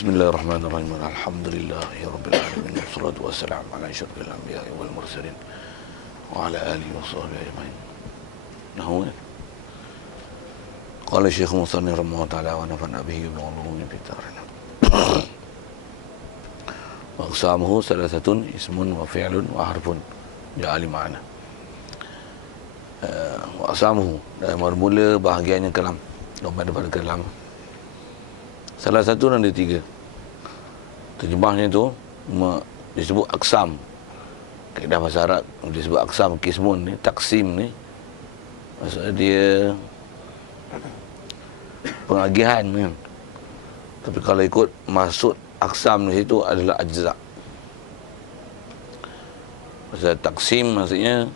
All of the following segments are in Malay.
Bismillahirrahmanirrahim. Alhamdulillahirabbil alamin. Wassalatu wassalamu ala asyrafil anbiya'i wal mursalin wa ala alihi wa sahbihi ajma'in. Nahu. Qala Syekh Musannif rahimahullah ta'ala wa nafa'ana bihi wa ulumuhu fi darin. Wa aqsamuhu salasatun ismun wa fi'lun wa harfun ja'ali ma'ana. Wa aqsamuhu, dan mula bahagiannya kalam, daripada kalam. Salah satu dan ada tiga. Terjemahnya itu disebut aksam. Kaedah bahasa Arab disebut aksam, kismun ni, taksim ni. Maksudnya dia pengagihan kan. Tapi kalau ikut maksud aksam di situ adalah ajza. Maksudnya taksim maksudnya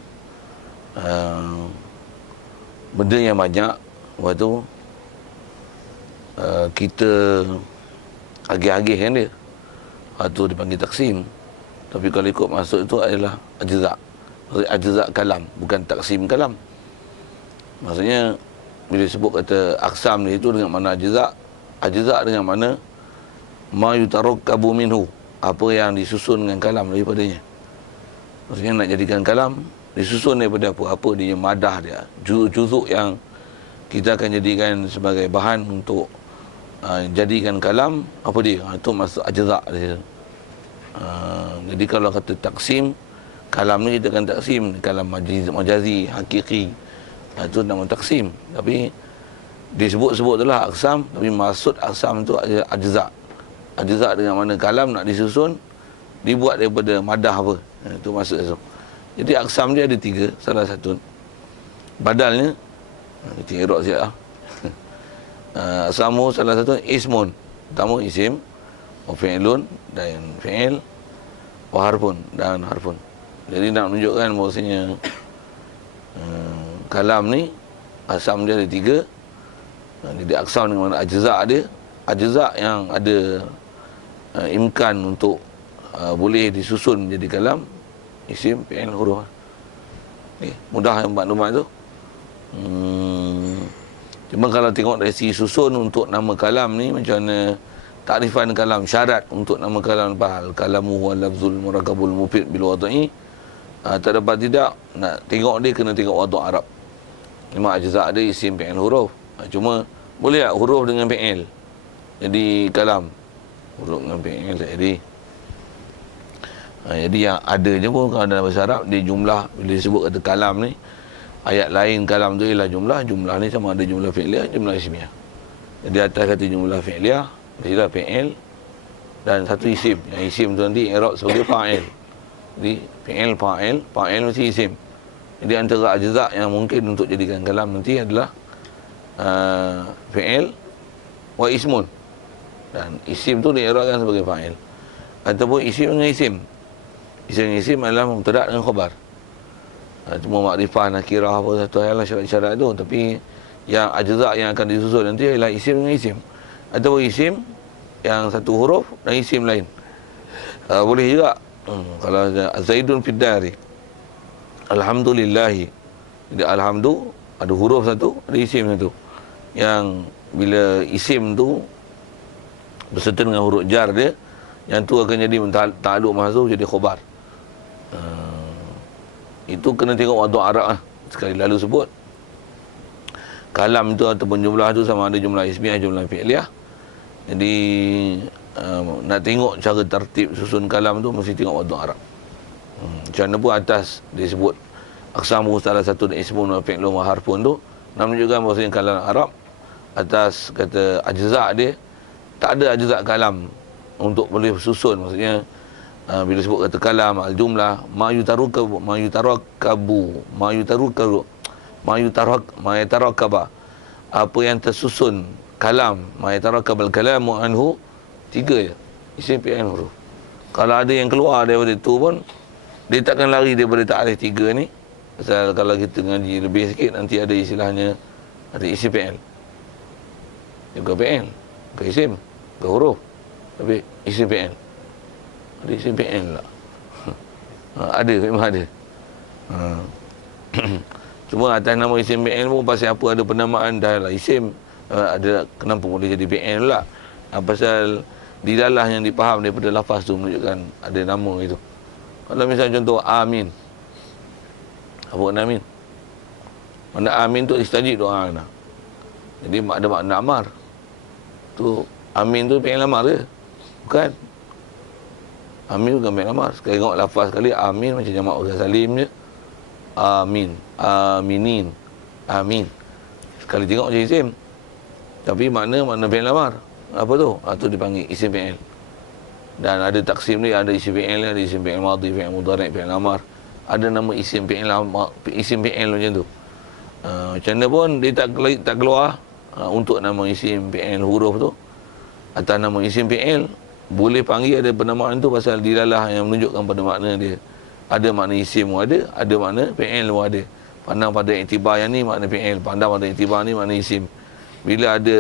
benda yang banyak, waktu kita agih-agih kan dia, itu dipanggil taksim. Tapi kalau ikut maksud itu adalah ajza. Maksudnya ajza kalam, bukan taksim kalam. Maksudnya bila disebut kata aksam ni itu dengan mana ajza, ajza dengan mana ma yutarakkabu minhu, apa yang disusun dengan kalam daripadanya. Maksudnya nak jadikan kalam disusun daripada apa? Apa dia, madah dia, juzuk yang kita akan jadikan sebagai bahan untuk jadikan kalam, apa dia? Itu maksud ajza dia. Jadi kalau kata taksim kalam ni, kita akan taksim kalam majazi, hakiki, itu nama taksim. Tapi disebut-sebut itulah aksam, tapi maksud aksam itu ajza. Ajza dengan mana kalam nak disusun, dibuat daripada madah apa, itu maksud itu. Jadi aksam dia ada tiga. Salah satu badalnya, kita irok siap lah. Asamu salah satu ismun, pertama isim, wa fi'lun, dan fi'il, wa harfun, dan harfun. Jadi nak menunjukkan bahawasanya kalam ni asam dia ada tiga. Jadi aksam dengan mana ajza dia, ajza yang ada imkan untuk boleh disusun menjadi kalam, isim, fi'il, huruf. Mudah maklumat tu. Cuma kalau tengok dari segi susun untuk nama kalam ni, macam mana takrifan kalam, syarat untuk nama kalam, kalamu huwa lafzul murakkabul mufid bil wada'i, tak dapat tidak, nak tengok dia kena tengok wadu' Arab. Memang ajza' dia isim, fi'il, huruf. Cuma boleh tak huruf dengan fi'il jadi kalam, huruf dengan fi'il jadi yang ada je pun kalau dalam bahasa Arab dia jumlah. Bila disebut kata kalam ni, ayat lain kalam tu ialah jumlah. Jumlah ni sama ada jumlah fi'liyah, jumlah ismiyah. Jadi atas kata jumlah fi'liyah, ialah fi'il dan satu isim. Yang isim tu nanti i'rab sebagai fa'il. Jadi fi'il, fa'il, fa'il mesti isim. Jadi antara ajza' yang mungkin untuk jadikan kalam nanti adalah fi'il wa ismun. Dan isim tu di'rabkan sebagai fa'il. Ataupun isim dengan isim. Isim adalah mubtada' dengan khabar. Cuma makrifah, nakirah, apa satu hal lah syarat-syarat tu. Tapi yang ajza' yang akan disusun nanti ialah isim dengan isim. Ataupun isim yang satu huruf dan isim lain. Boleh juga. Kalau Zaidun fid dari, alhamdulillahi. Jadi alhamdu ada huruf satu, ada isim satu. Yang bila isim tu berserta dengan huruf jar dia, yang tu akan jadi ta'alluq mahzuf, jadi khabar. Itu kena tengok wadu' Arab lah. Sekali lalu sebut kalam tu ataupun jumlah tu sama ada jumlah ismiyah, jumlah fi'liyah. Jadi nak tengok cara tertib susun kalam tu mesti tengok wadu' Arab. Macam mana pun atas disebut aksamu salah satu ismun wa fi'lun wa harfun tu, nak menunjukkan bahawasanya kalam Arab atas kata ajza' dia, tak ada ajza' kalam untuk boleh susun. Maksudnya bila sebut kata kalam, al-jumlah, ma yutarakkabu, apa yang tersusun kalam, ma yutarakkabul kalamu anhu, tiga je, isim, fi'il, huruf. Kalau ada yang keluar daripada itu pun, dia takkan lari daripada ta'arif tiga ni. Pasal kalau kita ngaji lebih sikit, nanti ada istilahnya, ada isim, fi'il, juga fi'il, ke isim, ke huruf. Tapi isim, fi'il, ada isim, fi'il lah. Ada, memang ada. Cuma atas nama isim fi'il pun pasal apa ada penamaan dah lah isim, ada kenapa boleh jadi fi'il pula? Pasal dilalah yang dipaham daripada lafaz tu menunjukkan ada nama itu. Kalau misalnya contoh amin. Apa makna amin? Makna amin tu istajib doa ana. Jadi ada makna amar. Tu amin tu fi'il amar ke? Bukan. Amin bukan fi'il amar. Sekali tengok lafaz sekali amin macam jamak orang salim je. Amin, aminin, amin. Sekali tengok macam isim. Tapi makna fi'il amar. Apa tu? Tu dipanggil isim fi'il. Dan ada taksim ni, ada isim fi'il, ada isim fi'il madhi, fi'il mudhari', fi'il amar. Ada nama isim fi'il macam tu. Macam mana pun dia tak keluar untuk nama isim fi'il huruf tu atas nama isim fi'il, boleh panggil ada penamaan tu pasal dilalah yang menunjukkan pada makna dia. Ada makna isim pun ada makna fi'il pun ada. Pandang pada iktibar yang ni makna fi'il, pandang pada iktibar ni makna isim. Bila ada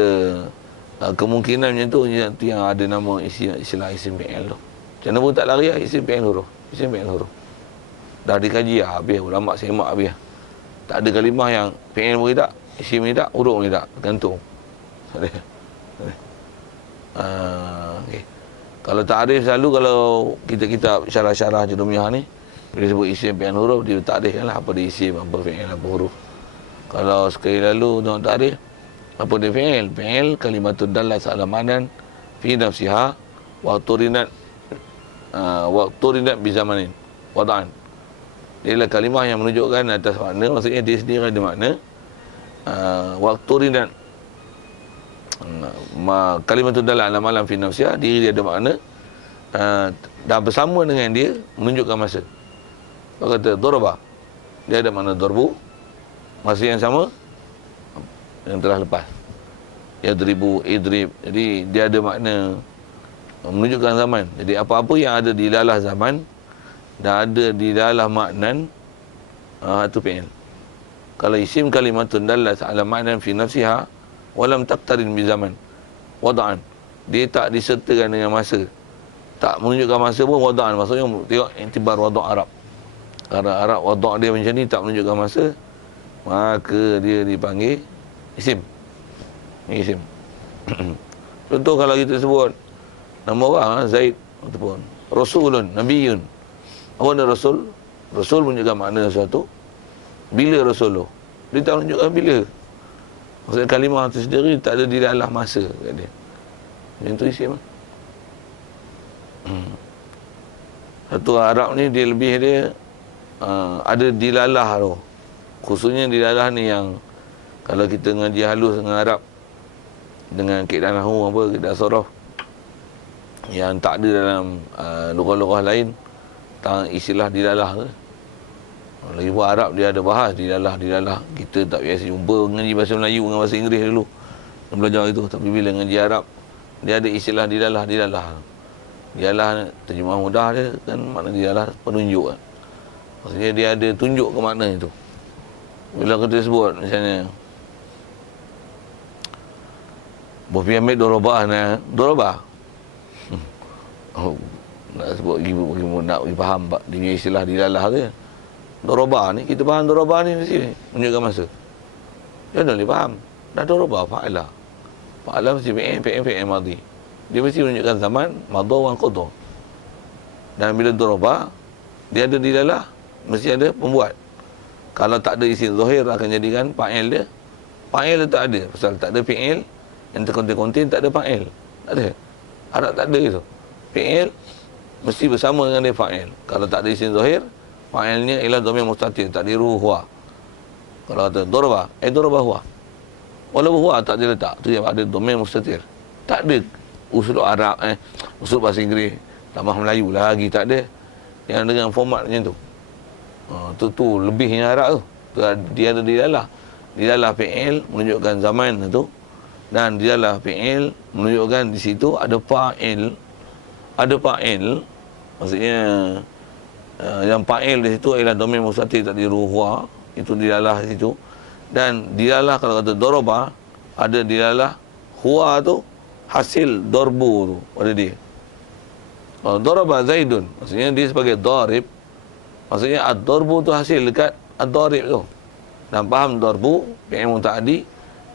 kemungkinan macam tu yang ada nama istilah isim fi'il tu. Macam mana pun tak lari lah isim fi'il huruf. Isim fi'il huruf. Dah dikaji lah, habis ulama semak habis. Tak ada kalimah yang fi'il pun tak, isim ni tak, huruf ni tak, tergantung. Okay. Kalau ta'rif selalu kalau kita syarah-syarah Jurumiyah ni, bila sebut isim fi'il huruf, dia ta'rif kan lah apa dia isim, apa fi'il, apa huruf. Kalau sekali lalu tengok ta'rif, apa dia fi'il? Fi'il kalimatud dallat ala ma'nan fi nafsiha wa turinat bi zamanin wada'an. Dia adalah kalimah yang menunjukkan atas makna, maksudnya dia sendiri ada makna. Waktu rinat kalimatul dalal ala malam fi nafsiha, diri dia ada makna, dan bersama dengan dia menunjukkan masa. Kalau kata dorba, dia ada makna dorbu, masa yang sama yang telah lepas. Yadribu, idrib, jadi dia ada makna menunjukkan zaman. Jadi apa-apa yang ada di dalam zaman dan ada di dalam maknan, itu fi'il. Kalau isim kalimatun dallat ala ma'nan fi nafsiha walam taqtarin bi zaman wada'an, dia tak disertakan dengan masa, tak menunjukkan masa pun wada'an. Maksudnya tengok iktibar wada' Arab. Kalau Arab wada' dia macam ni tak menunjukkan masa, maka dia dipanggil isim. Isim. Contoh kalau kita sebut nama orang Zaid ataupun Rasulun, Nabiyun. Apa ada Rasul? Rasul menunjukkan makna sesuatu. Bila Rasul tu? Dia tak menunjukkan bila. Maksudnya kalimah itu sendiri tak ada di dalam masa kat dia. Macam tu isim. Satu Arab ni dia lebih dia ada dilalah tu. Khususnya dilalah ni yang kalau kita ngaji halus dengan Arab, dengan kaedah nahwu apa, kaedah sorof, yang tak ada dalam lugah-lugah lain, tentang istilah dilalah ke. Lagi pun Arab dia ada bahas dilalah. Kita tak biasa jumpa ngaji bahasa Melayu dengan bahasa Inggeris dulu, belajar itu. Tapi bila ngaji Arab, dia ada istilah dilalah. Dilalah terjemah mudah dia kan, makna dilalah penunjuk kan. Maksudnya dia ada tunjuk ke makna itu. Bila kita sebut misalnya Bofi Hamid Dorobah nak sebut nak faham dia istilah dilalah dia. Dorobah ni kita faham, dorobah ni mesti menunjukkan masa. Dia dah boleh faham. Dah dorobah fa'ala. Fa'ala mesti fi'il madhi. Dia mesti menunjukkan zaman madha wa qadha. Dan bila dorobah dia ada dilalah, mesti ada pembuat. Kalau tak ada isim zahir akan jadikan fa'il dia. Fa'il dia tak ada. Pasal tak ada fi'il yang terkonten tak ada fa'il. Tak ada. Arab tak ada itu. Fi'il mesti bersama dengan dia fa'il. Kalau tak ada isim zahir, fa'ilnya ialah dhamir mustatir, takdiru huwa. Kalau kata darba, darba huwa. Walaupun huwa tak diletak, tu yang ada dhamir mustatir. Tak ada usul Arab, usul bahasa Inggeris, tambah Melayu lagi tak ada yang dengan format macam tu. Tu lebihnya Arab tu. Dia ada dilalah. Dilalah fi'il menunjukkan zaman tu, dan dilalah fi'il menunjukkan di situ ada fa'il. Ada fa'il, maksudnya yang fa'il di situ ialah dhamir mustatir takdiru huwa, itu dilalah di situ. Dan dilalah kalau kata daraba, ada dilalah huwa tu hasil darbu tu pada dia. Kalau daraba Zaidun, maksudnya dia sebagai darib, maksudnya ad-darbu tu hasil dekat ad-darib tu. Dan faham darbu fi'il muta'addi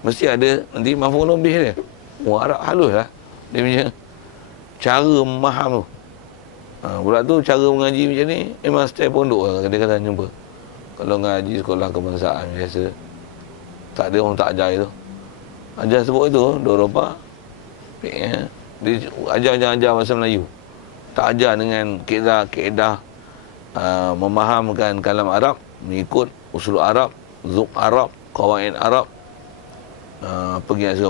mesti ada nanti maf'ulun bih dia. Arab halus lah dia punya cara memaham tu. Pula tu cara mengaji macam ni memang setiap pondok lah kadang-kadang jumpa. Kalau ngaji sekolah kebangsaan biasa, tak ada orang tak ajar itu. Ajar sebut itu, Doroba. Dia ajar bahasa Melayu. Tak ajar dengan kaedah memahamkan kalam Arab, mengikut usul Arab, zuk Arab, qawaid Arab,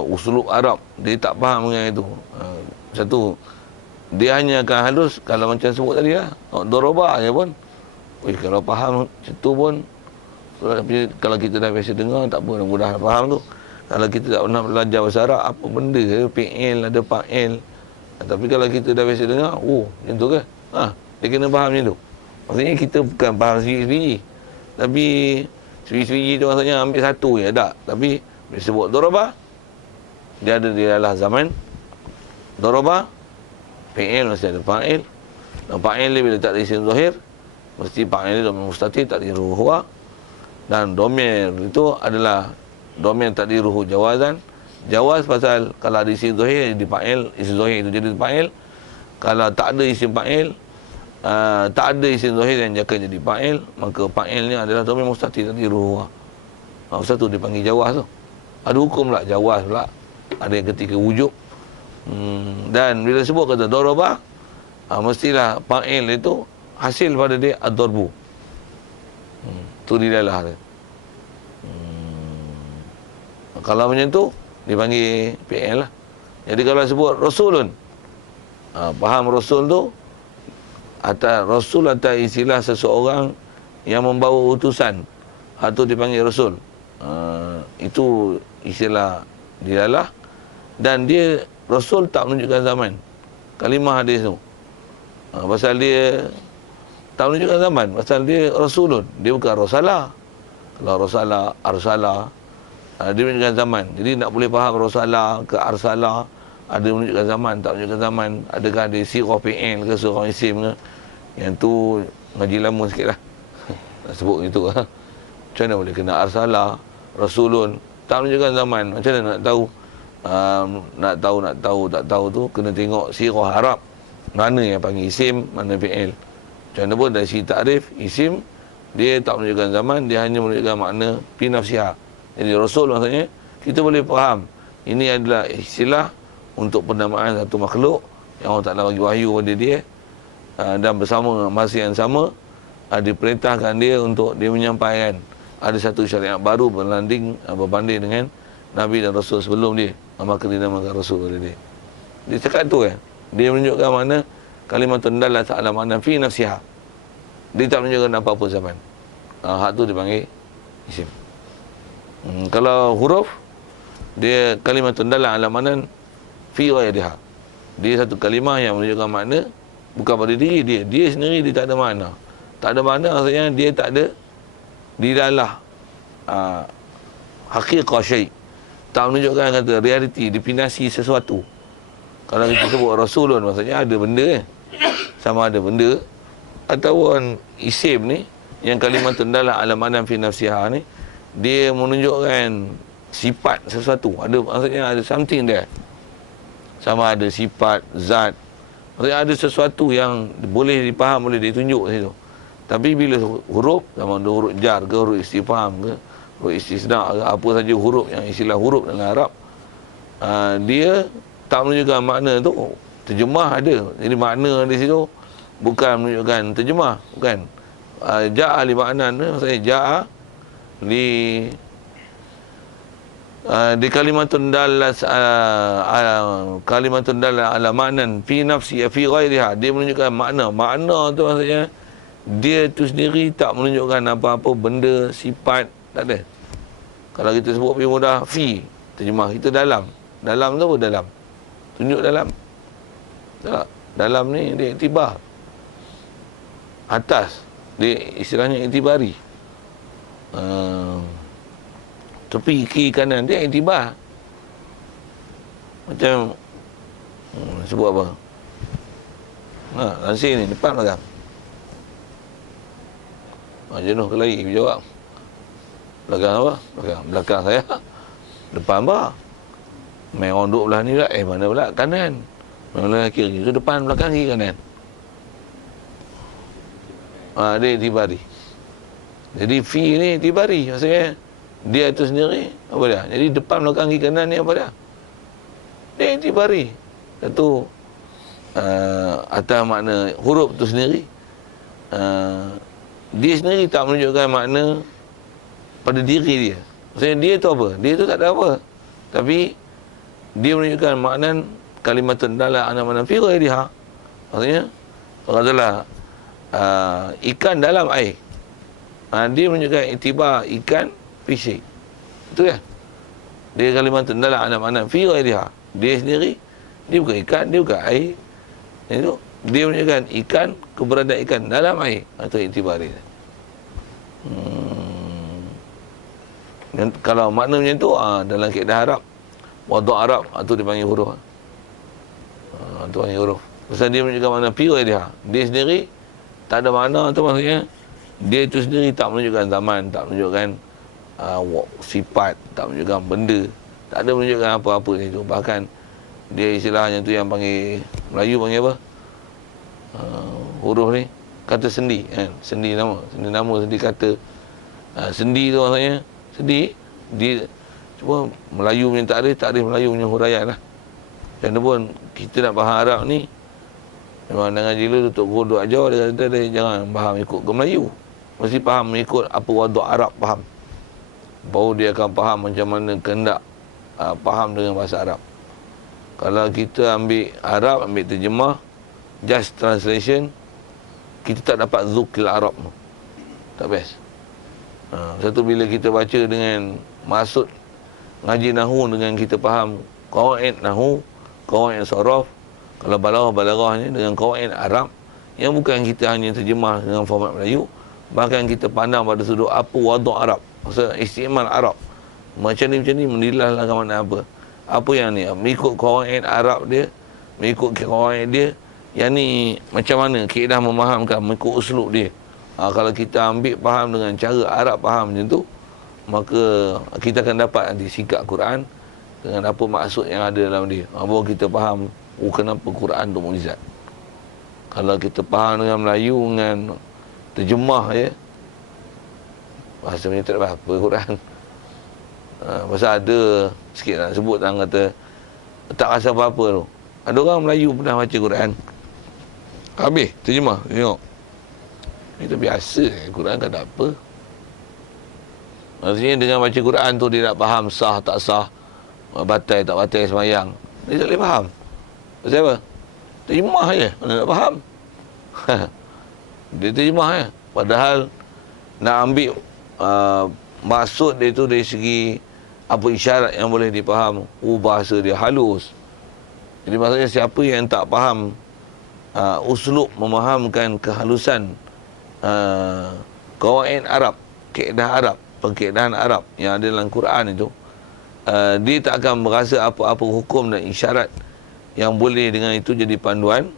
usulub Arab. Dia tak faham dengan itu. Satu, dia hanya akan halus kalau macam sebut tadi lah. Doroba je pun. Kalau faham macam tu pun, kalau kita dah biasa dengar, tak apa, mudah faham tu. Kalau kita tak pernah belajar bahasa Arab, apa benda ke, PL, ada fa'il. Tapi kalau kita dah biasa dengar, macam tu ke? Dia kena faham macam tu. Maksudnya kita bukan faham sebiji-sebiji. Tapi sebiji-sebiji tu maksudnya ambil satu je, tak. Tapi bila sebut Doroba, dia ada di dalam zaman Doroba, PL mesti ada fa'il. Dan fa'il dia bila tak ada isim zahir, mesti fa'il dia domir mustatir, takdiruhu huwa. Dan domir itu adalah domir takdiruhu jawazan. Jawaz pasal kalau ada isim zahir jadi fa'il, isim zahir itu jadi fa'il. Kalau tak ada isim fa'il, tak ada isim zahir yang akan jadi fa'il, maka fa'il ni adalah domir mustatir, takdiruhu huwa. Masa tu dipanggil jawaz tu. Ada hukum pula jawaz pula. Ada yang ketika wujub. Dan bila sebut kata Doroba, mestilah fa'il itu hasil pada dia ad-darbu. Tu dilalah dia. Kalau macam tu dipanggil PL lah. Jadi kalau sebut Rasulun, faham Rasul tu Rasul atau istilah seseorang yang membawa utusan, atau dipanggil Rasul. Itu istilah dilalah. Dan dia Rasul tak menunjukkan zaman. Kalimah hadis tu. Pasal dia tak menunjukkan zaman. Pasal dia Rasulun. Dia bukan Rasalah. Kalau Rasalah, Arsalah, dia menunjukkan zaman. Jadi nak boleh faham Rasalah ke Arsalah, ada menunjukkan zaman, tak menunjukkan zaman. Adakah dia sirah PN ke surah isim ke. Yang tu ngaji lama sikit lah. Nak sebut gitu lah. Macam mana boleh kena Arsalah, Rasulun, tak menunjukkan zaman. Macam mana nak tahu? Tak tahu tu kena tengok sirah Arab, mana yang panggil isim, mana fi'il. Macam mana pun dari segi takrif isim, dia tak menunjukkan zaman, dia hanya menunjukkan makna fi nafsiha. Jadi Rasul maksudnya kita boleh faham ini adalah istilah untuk penamaan satu makhluk yang Allah Ta'ala bagi wahyu kepada dia, dan bersama masa yang sama diperintahkan dia untuk dia menyampaikan ada satu syariat baru berbanding dengan Nabi dan Rasul sebelum dia. Maka dia namakan Rasul pada dia. Dia cakap tu kan. Dia menunjukkan mana kalimatun dalat ala makna fi nafsiha. Dia tak menunjukkan apa-apa zaman. Hak tu dipanggil isim. Kalau huruf, dia kalimatun dalat ala makna fi ghairiha. Dia satu kalimah yang menunjukkan makna bukan pada diri dia. Dia sendiri dia tak ada makna. Tak ada makna maksudnya dia tak ada dilalah haqiqah syai'. Tak menunjukkan kata realiti, definisi sesuatu. Kalau kita sebut Rasulun, maksudnya ada benda kan? Sama ada benda ataupun isim ni yang kalimatun dalah ala makna fi nafsiha ni, dia menunjukkan sifat sesuatu. Ada, maksudnya ada something there. Sama ada sifat, zat. Maksudnya ada sesuatu yang boleh dipaham, boleh ditunjuk situ. Tapi bila huruf, sama ada huruf jar ke, huruf istifham ke, huruf istisna ke, apa saja huruf yang istilah huruf dalam Arab, dia tak menunjukkan makna tu. Terjemah ada. Jadi makna di situ bukan menunjukkan terjemah, bukan. Ja'a li makna, maksudnya ja'a di kalimatun dalas kalimatun dalas ala maknan fi nafsi fi ghairiha. Dia menunjukkan makna tu maksudnya dia tu sendiri tak menunjukkan apa-apa benda, sifat, tak ada. Kalau kita sebut lebih mudah, fi, terjemah kita dalam. Dalam tu apa dalam? Tunjuk dalam. Tak. Dalam ni dia iktibar. Atas, dia istilahnya iktibari. Tepi kiri kanan dia iktibar. Macam sebut apa? Lansir ni depan belakang. Jenuh ke lagi jawab. Belakang apa? Belakang saya. Depan apa? Main orang duduk belah ni lah. Mana pula? Kanan. Kiri. Itu depan, belakang, kiri, kanan. Dia itibari. Jadi fi ni itibari. Maksudnya dia itu sendiri apa dia? Jadi depan, belakang, kiri, kanan ni apa dia? Dia itibari. Satu atas makna huruf tu sendiri. Dia sendiri tak menunjukkan makna pada diri dia. Maksudnya dia tu apa? Dia tu tak ada apa. Tapi dia menunjukkan makna kalimat tendala ana fi ghairiha. Maksudnya katalah ikan dalam air. Dia menunjukkan itibar ikan fisik. Itu kan? Dia kalimat tendala ana fi ghairiha. Dia sendiri dia bukan ikan, dia bukan air. Itu dia menunjukkan ikan, keberadaan ikan dalam air. Itu itibar dia. Kalau makna macam tu dalam kaedah Arab, waduk Arab tu dipanggil huruf. Tu panggil huruf. Pasal dia menunjukkan makna pure dia. Dia sendiri tak ada makna tu, maksudnya dia itu sendiri tak menunjukkan zaman, tak menunjukkan sifat, tak menunjukkan benda, tak ada menunjukkan apa-apa itu. Bahkan dia istilahnya tu yang panggil Melayu panggil apa? Huruf ni kata sendi kan? Sendi nama, sendi kata. Sendi tu maksudnya sendi dia cuma Melayu punya takrif Melayu punya huraian lah. Macam mana pun kita nak faham Arab ni, memang dengan jila Tok Guru duk ajar, dia kata dia jangan faham ikut ke Melayu, mesti faham ikut apa waduk Arab faham, baru dia akan faham macam mana kehendak faham dengan bahasa Arab. Kalau kita ambil Arab, ambil terjemah, just translation, kita tak dapat zukil Arab tu, tak best. Satu bila kita baca dengan maksud ngaji nahu, dengan kita faham qawaid nahu, qawaid saraf, kalau balaghah ni dengan qawaid Arab yang bukan kita hanya terjemah dengan format Melayu, bahkan kita pandang pada sudut apa waduk Arab, maksud istimal Arab, macam ni menilai lah mana apa yang ni mengikut qawaid Arab dia, mengikut qawaid dia, yang ni macam mana kaedah memahamkan mengikut uslub dia. Kalau kita ambil faham dengan cara Arab faham macam tu, maka kita akan dapat nanti sikap Quran dengan apa maksud yang ada dalam dia. Baru kita faham kenapa Quran tu mukjizat. Kalau kita faham dengan Melayu, dengan terjemah je, bahasa macam tak ada apa Quran. Pasal ada sikit nak sebut tang kata tak rasa apa-apa tu. Ada orang Melayu pernah baca Quran, habis terjemah, tengok itu biasa, Quran kan tak apa. Maksudnya dengan baca Quran tu dia nak faham sah tak sah, batal tak batal semayang, dia tak boleh faham. Pasal apa? Terjemah je, mana nak faham. Dia terjemah je. Padahal nak ambil maksud dia tu dari segi apa isyarat yang boleh dipaham, bahasa dia halus. Jadi maksudnya siapa yang tak faham uslub memahamkan kehalusan qawaid Arab, kaedah Arab, pengkaedahan Arab yang ada dalam Quran itu, dia tak akan merasa apa-apa hukum dan isyarat yang boleh dengan itu jadi panduan.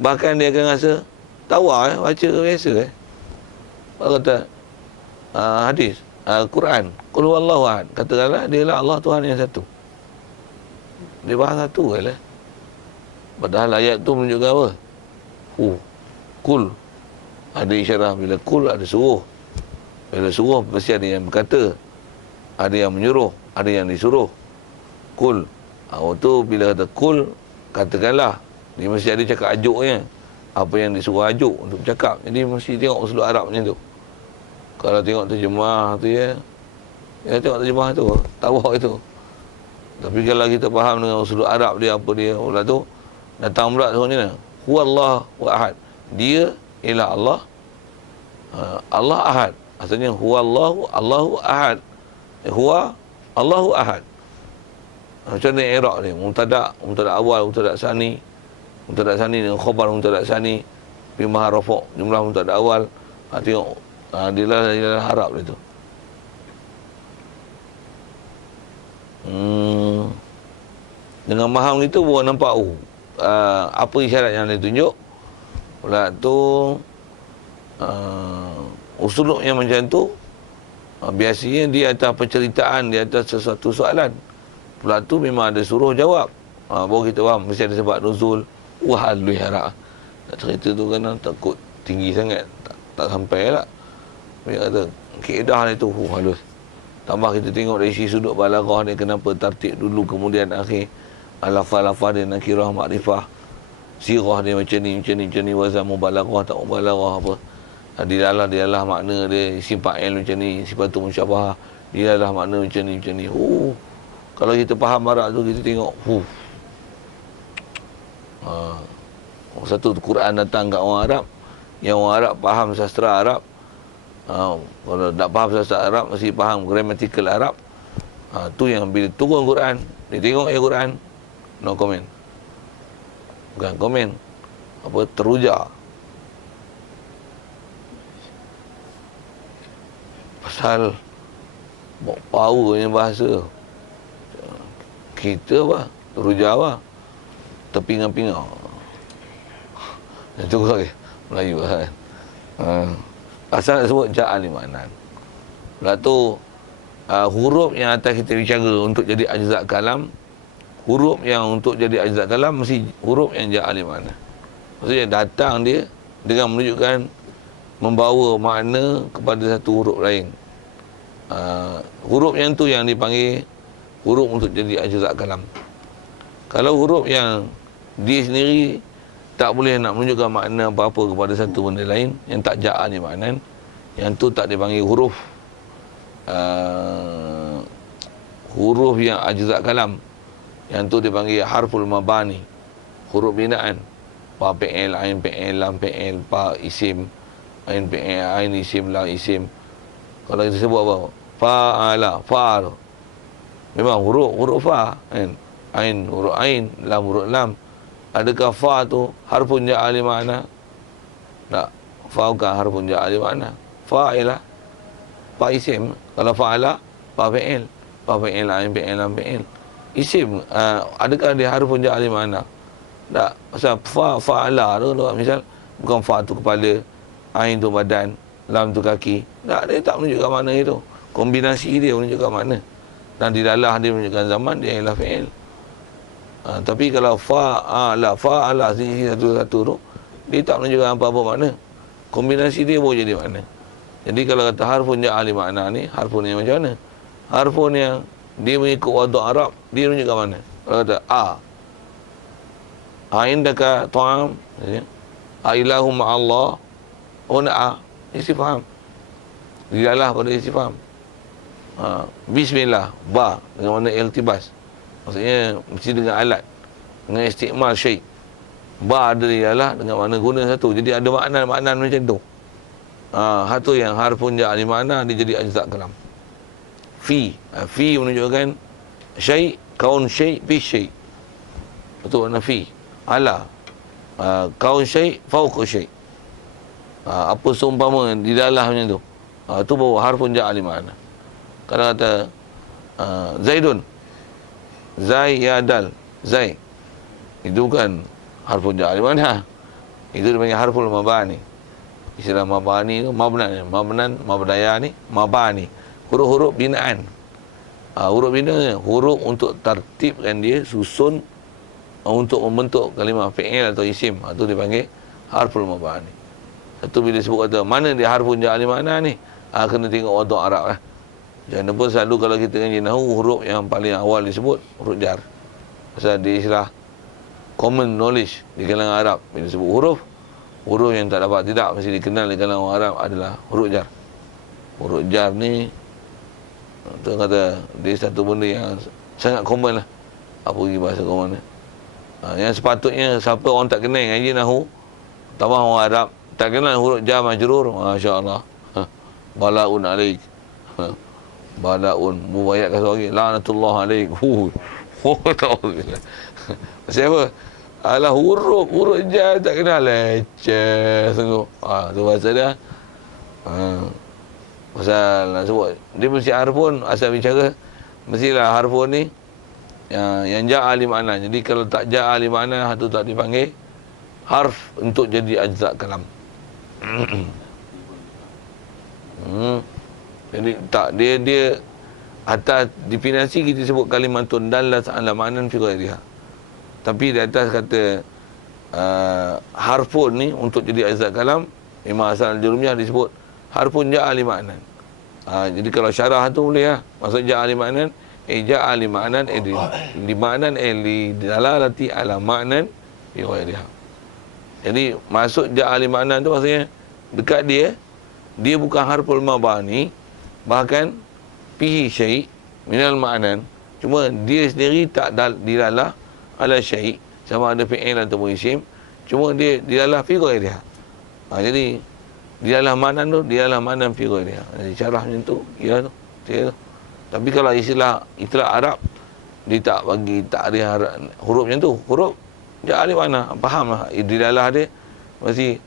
Bahkan dia akan rasa tawa, baca biasa. Kata hadis Quran, qul huwallahu ahad, katakanlah dialah Allah Tuhan yang satu. Dia bahas satu je lah. Padahal ayat tu menunjukkan apa? Kul, ada isyarat. Bila kul ada suruh, bila suruh mesti ada yang berkata, ada yang menyuruh, ada yang disuruh. Kul, tu bila kata kul, katakanlah, dia mesti ada cakap ajuknya, apa yang disuruh ajuk untuk bercakap. Jadi mesti tengok uslub Arab macam tu. Kalau tengok terjemah tu ya tengok terjemah tu, tahu itu. Tapi kalau kita faham dengan uslub Arab dia, apa dia pula tu, datang pula tu ni lah, huwallahu ahad, dia ialah Allah, Allah ahad. Asalnya huwallahu, Allahu ahad, huwa Allahu ahad. Macam ni i'rab dia, mubtada awal, mubtada sani dengan khabar mubtada sani, fi mahal rafa', jumlah mubtada awal. Tengok dia lah Arab dia tu. Dengan faham itu baru nampak apa isyarat yang ditunjuk. Pula tu usuluk yang macam tu biasanya dia atas penceritaan, dia atas sesuatu soalan. Pula tu memang ada suruh jawab. Baru kita faham mesti ada sebab nuzul. Wah, halus harap. Nak cerita tu kan takut tinggi sangat. Tak sampai lah. Dia kata, keedah itu halus. Tambah kita tengok dari sisi sudut balaghah dia, kenapa tartib dulu kemudian akhir. Lafaz-lafaz dia, nakirah, makrifah. Sirah dia macam ni, wazan mubalaghah, tak mubalaghah apa. Dilalah makna dia, isim fa'il macam ni, sifatu musyabahah. Dilalah makna macam ni. Kalau kita faham Arab tu, kita tengok, satu Quran datang kat orang Arab, yang orang Arab faham sastra Arab. Kalau tak faham sastra Arab, mesti faham grammatical Arab. Tu yang bila turun Quran, dia tengok Quran, no comment. Bukan komen, teruja. Pasal powernya bahasa. Kita teruja terpinga-pinga. Itu lagi Melayu kan. Pasal nak sebut ja'al limanan. Lepas tu huruf yang atas kita bicara untuk jadi ajza' kalam, huruf yang untuk jadi ajza' kalam mesti huruf yang ja'al limanan. Maksudnya datang dia dengan menunjukkan membawa makna kepada satu huruf lain. Huruf yang tu yang dipanggil huruf untuk jadi ajza' kalam. Kalau huruf yang dia sendiri tak boleh nak menunjukkan makna apa-apa kepada satu benda lain, yang tak ja'al limanan, yang tu tak dipanggil huruf huruf yang ajza' kalam. Yang tu dipanggil harful mabani, huruf binaan. Pa fi'il, ain fi'il, lam fi'il, pa isim, ain fi'il, ain isim, lam isim. Kalau kita sebut apa? Fa'ala, fa'al. Memang huruf fa kan. Ain huruf ain, lam huruf lam. Adakah fa tu harfun ja'al limakna? Tak. Fa bukan harfun ja'al limakna. Fa'ilah, pa isim. Kalau fa'ala, pa fi'il, ain fi'il, lam fi'il. Isim, adakah dia harfun ja'al limakna? Tak. Pasal fa'ala tu, misal bukan fa tu kepala, ain tu badan, lam tu kaki. Tak, dia tak menunjukkan makna itu. Kombinasi dia menunjukkan makna. Dan dilalah dia menunjukkan zaman, dia ialah fi'il. Tapi kalau fa'ala satu-satu tu, dia tak menunjukkan apa-apa makna. Kombinasi dia boleh jadi makna. Jadi kalau kata harfun ja'al limakna ni, harfun yang macam mana? Harfun yang dia mengikut waduk Arab, dia menunjukkan mana? Kalau kata indaka ta'am, ilahum ma'allah, isi faham. Dilalah pada isi faham. Bismillah, ba, dengan mana iltibas. Maksudnya, mesti dengan alat, dengan istikmal syait. Ba ada dilalah dengan mana guna satu. Jadi ada makna macam tu. Satu yang harfun ja'al limakna, dia jadi ajza' kalam. Fi menunjukkan syai', kaun syai', fi syai'. Betul makna fi. Ala, kaun syai', fauqa syai'. Apa seumpama di dalam macam tu. Tu baru harfun ja'al limakna. Kalau kata Zaidun, Zai ya dal, Zai, itu bukan harfun ja'al limakna. Itu dipanggil harful mabani. Istilah mabani tu mabnaya ni, mabani. Huruf-huruf binaan. Huruf binaan, huruf untuk tertibkan dia, susun untuk membentuk kalimah fi'il atau isim. Itu dipanggil harful mabani. Satu bila sebut kata mana dia harfun ja'al limakna ni, kena tengok waduk Arab lah. Jangan lupa selalu kalau kita ngaji nahwu, huruf yang paling awal disebut huruf jar. Pasal dia istilah common knowledge di kalangan Arab. Bila sebut huruf yang tak dapat tidak mesti dikenal di kalangan orang Arab adalah huruf jar. Huruf jar ni, tu kata dia satu benda yang sangat common lah. Apa lagi bahasa common ni? Yang sepatutnya siapa orang tak kenal ngaji nahwu, tambah orang Arab tak kenal huruf jar majrur, masya-Allah. Balaun alaik. Balaun mubayyak kasih laknatullah alaik. Siapa? Alah huruf jar tak kenal, leceh sungguh. Tu bahasa dia. Pasal nak sebut dia mesti harfun, asal bicara mestilah harfun ni yang ja'al limakna. Jadi kalau tak ja'al limakna, tu tak dipanggil harf untuk jadi ajza' kalam. Jadi tak, dia atas definisi kita sebut kalimatun dallat ala ma'nan fi ghairiha. Tapi di atas kata harfun ni untuk jadi ajza kalam, Imam Hasan Al-Jurumiyah disebut harfun ja'a li ma'nan. Jadi kalau syarah tu boleh lah. Maksud ja'a li ma'nan, ja'a li ma'nan, li ma'nan, li dalalati ala ma'nan fi ghairiha. Jadi masuk ja'a li ma'nan tu maksudnya dekat dia bukan harful mabani, bahkan fihi syai' minal ma'nan. Cuma dia sendiri tak dilalah ala syai', sama ada fi'il atau isim. Cuma dia dilalah fi ghairiha. Jadi dialah ma'nan tu, dialah ma'nan fi ghairiha. Jadi syarah macam tu, ya tu. Ya tu. Tapi kalau istilah Arab, dia tak bagi takrif huruf macam tu. Huruf ja'ali mana? Fahamlah. Dilalah dia mesti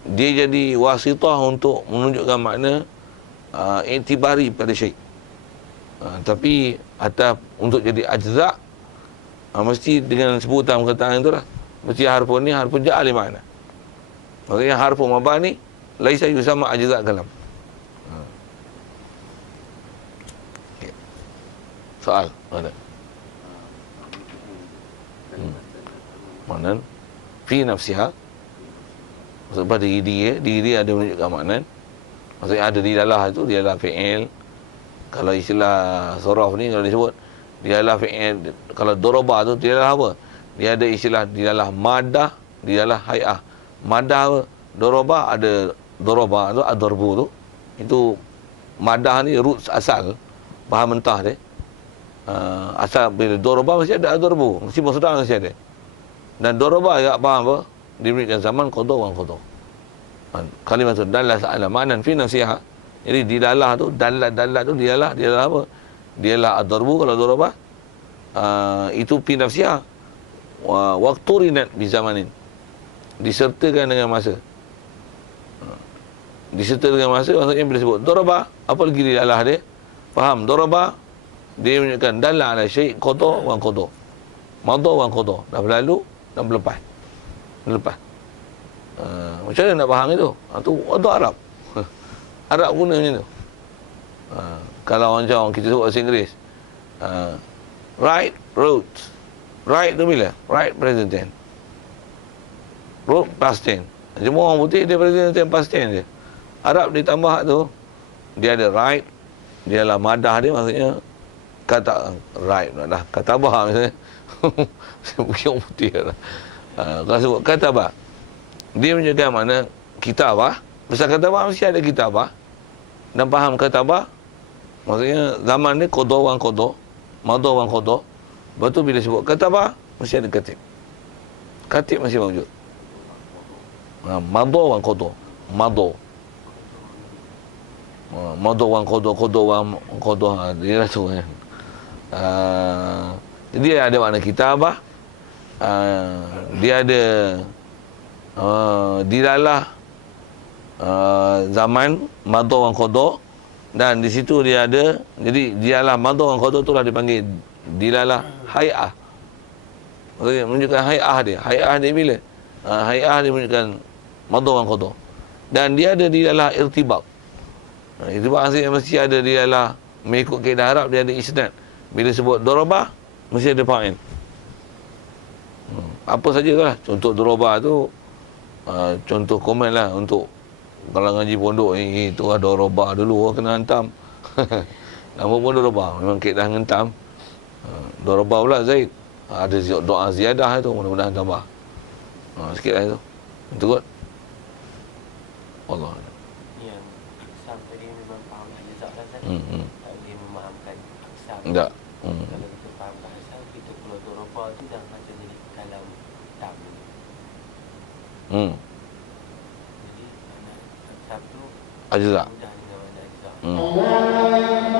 dia jadi wasitah untuk menunjukkan makna i'tibari pada syai'. Tapi atas untuk jadi ajza' mesti dengan sebutan perkataan itu lah. Mesti harfun ni harfun ja'ali makna. Maksudnya harfun mabani laisa yusamma ajza' kalam. Soal ada. Makna fi nafsiha, maksud pada diri dia ada menunjukkan makna. Maksudnya ada di dalam itu dia adalah fi'il. Kalau istilah suraf ni kalau disebut dia adalah fi'il. Kalau doroba tu dia adalah apa? Dia ada istilah di dalam madah, di dalam hay'ah. Madah apa? Doroba ada doroba tu, ad-darbu tu. Itu madah ni root asal, bahan mentah dia. Asal bila doroba mesti ada ad-darbu, mesti maksudnya mesti ada. Dan doroba agak faham apa? Diberikan zaman qada wa qada. Kalimat tu dalal ala ma'nan fi nafsiha. Jadi dilalah tu, dalat tu dialah apa? Dialah ad-darbu kalau doroba. Itu fi nafsiha. Waktu rinat bi zamanin. Disertakan dengan masa. Disertakan dengan masa maksudnya bila sebut doroba, apa lagi dilalah dia? Faham? Doroba dia menunjukkan dalal ala syai' qada wa qada. Madha wa qada. Dah berlalu dan berlepas. Macam mana nak faham itu? Tu ada Arab. Arab guna macam tu. Kalau orang kita sebut bahasa Inggeris. Right, wrote. Right tu bila? Right present tense. Wrote past tense. Cuma orang putih dia present tense past tense je. Arab ditambah tu, dia ada right, dia adalah madah dia maksudnya kata right dah katabah misalnya. Yang putih lah. Kalau sebut katabah, dia menunjukkan mana kitabah. Besar katabah mesti ada kitabah. Dan faham katabah, maksudnya zaman ni qada wa qada, madha wa qada. Lepas tu bila sebut katabah, mesti ada katib. Katib masih wujud. Madha wa qada, madha. Madha wa qada, qada wa qada. Dia tu kan. Jadi ada makna kitabah. Dia ada dilalah zaman madha wa qada, dan di situ dia ada, jadi dilalah madha wa qada itulah dipanggil dilalah hay'ah. Maksudnya menunjukkan hay'ah dia. Hay'ah dia bila? Hay'ah dia menunjukkan madha wa qada. Dan dia ada dilalah irtibaq. Irtibaq maksudnya mesti ada dilalah mengikut kaedah Arab, dia ada isnad. Bila sebut darabah mesti ada fa'il. Apa sajalah contoh darabah tu, contoh komen lah untuk kalau ngaji pondok ni, itu ada darabah dulu kena hantam. Nama pun darabah, memang kaedah hantam. Darabah pula Zaid, ada doa ziyadah tu, mudah-mudahan tambah sikit lah itu. Itu kot. Allah. Yang sampai dia memang faham ajza kan, tak boleh memahamkan aksar. Tak. Kalau kita faham bahasa, kita keluar darabah tu dah macam jadi kalam tam. Jadi mana aksar tu Ajza. mudah dengan mana ajza.